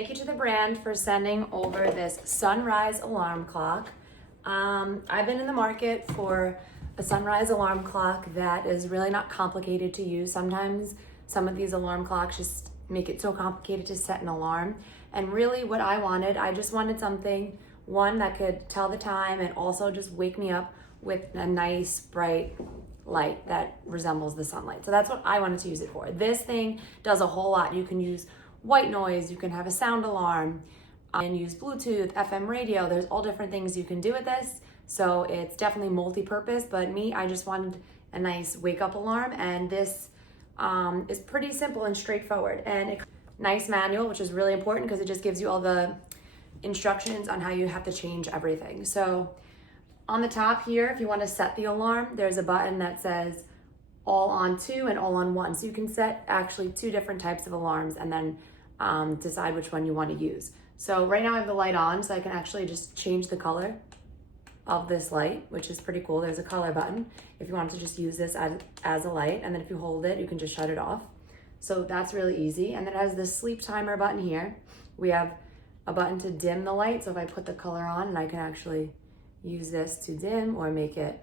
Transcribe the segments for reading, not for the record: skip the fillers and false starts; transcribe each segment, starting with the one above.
Thank you to the brand for sending over this sunrise alarm clock. I've been in the market for a sunrise alarm clock that is really not complicated to use. Sometimes some of these alarm clocks just make it so complicated to set an alarm. And really what I just wanted something, one that could tell the time and also just wake me up with a nice bright light that resembles the sunlight. So that's what I wanted to use it for. This thing does a whole lot. You can use white noise, you can have a sound alarm, and use Bluetooth, FM radio. There's all different things you can do with this. So it's definitely multi-purpose, but I just wanted a nice wake up alarm, and this is pretty simple and straightforward. And nice manual, which is really important because it just gives you all the instructions on how you have to change everything. So on the top here, if you want to set the alarm, there's a button that says all on 2 and all on 1. So you can set actually 2 different types of alarms and then decide which one you want to use. So right now I have the light on, so I can actually just change the color of this light, which is pretty cool. There's a color button if you want to just use this as a light, and then if you hold it, you can just shut it off. So that's really easy. And then it has this sleep timer button here. We have a button to dim the light, so if I put the color on, and I can actually use this to dim or make it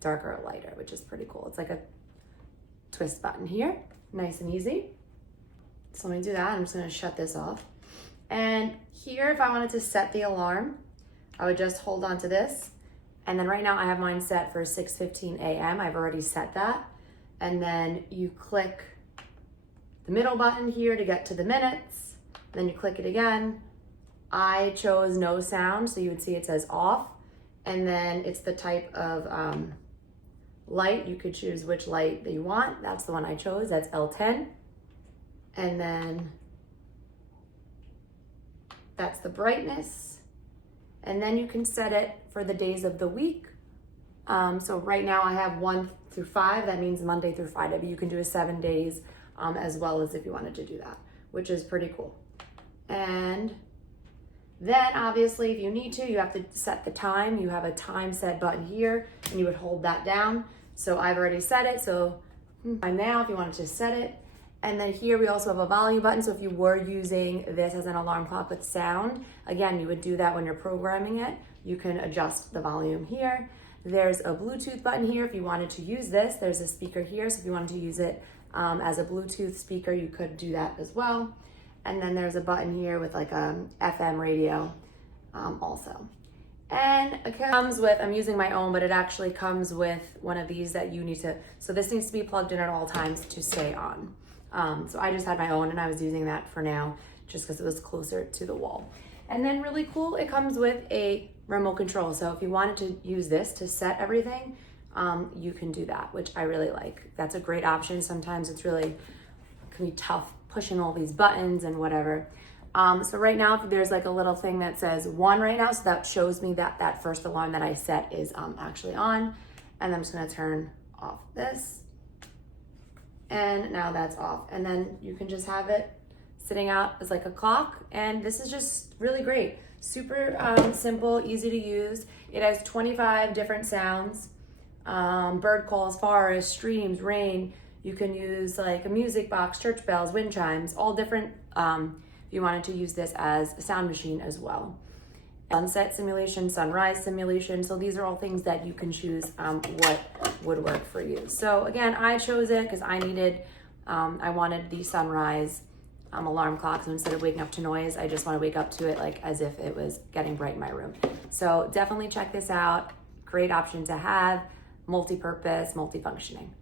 darker or lighter, which is pretty cool. It's like a twist button here, nice and easy. So let me do that. I'm just gonna shut this off. And here, if I wanted to set the alarm, I would just hold on to this. And then right now I have mine set for 6:15 a.m. I've already set that. And then you click the middle button here to get to the minutes. Then you click it again. I chose no sound, so you would see it says off. And then it's the type of light. You could choose which light that you want. That's the one I chose, that's L10. And then that's the brightness. And then you can set it for the days of the week. So right now I have 1 through 5, that means Monday through Friday, but you can do a 7 days as well as if you wanted to do that, which is pretty cool. And then obviously if you need to, you have to set the time. You have a time set button here and you would hold that down. So I've already set it, so now if you wanted to set it. And then here we also have a volume button. So if you were using this as an alarm clock with sound, again, you would do that when you're programming it. You can adjust the volume here. There's a Bluetooth button here if you wanted to use this. There's a speaker here, so if you wanted to use it as a Bluetooth speaker, you could do that as well. And then there's a button here with like a FM radio also. And it comes with, I'm using my own, but it actually comes with one of these that you need to, so this needs to be plugged in at all times to stay on. So I just had my own and I was using that for now just because it was closer to the wall. And then really cool, it comes with a remote control. So if you wanted to use this to set everything, you can do that, which I really like. That's a great option. Sometimes it's really, can be tough pushing all these buttons and whatever. So right now there's like a little thing that says 1 right now. So that shows me that that first alarm that I set is actually on. And I'm just gonna turn off this. And now that's off. And then you can just have it sitting out as like a clock. And this is just really great. Super simple, easy to use. It has 25 different sounds. Bird calls, forest, streams, rain. You can use like a music box, church bells, wind chimes, all different. If you wanted to use this as a sound machine as well. Sunset simulation, sunrise simulation. So these are all things that you can choose what would work for you. So again, I chose it because I wanted the sunrise alarm clock. So instead of waking up to noise, I just want to wake up to it like as if it was getting bright in my room. So definitely check this out. Great option to have, multi-purpose, multi-functioning.